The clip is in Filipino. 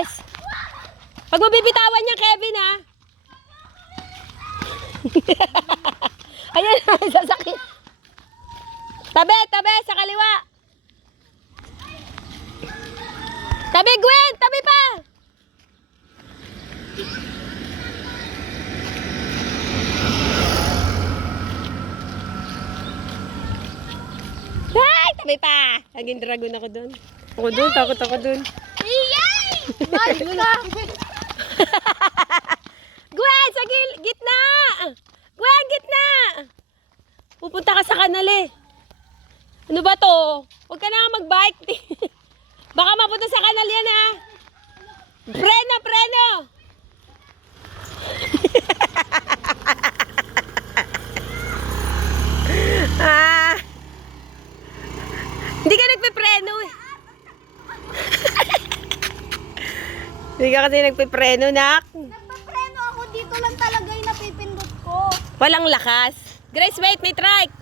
Grace. Pag mabibitawan niya, Kevin, ha? Ayan, sasakit. Tabi, tabi, sa kaliwa. Tabi, Gwen, tabi pa. Ay, tabi pa. Naging dragon ako doon. Ako doon, takot ako doon. Iyay! Balik ka! Gwen, sa gitna! Gwen, gitna! Pupunta ka sa kanal eh. Ano ba to? Huwag ka na mag-bike. Baka mapunta sa kanal yan ha. Preno, preno! Ah, hindi ka nagpipreno eh. Hindi ka kasi nagpipreno, nak. Nagpapreno ako dito lang talaga yung napipindot ko. Walang lakas. Grace, wait, may trike.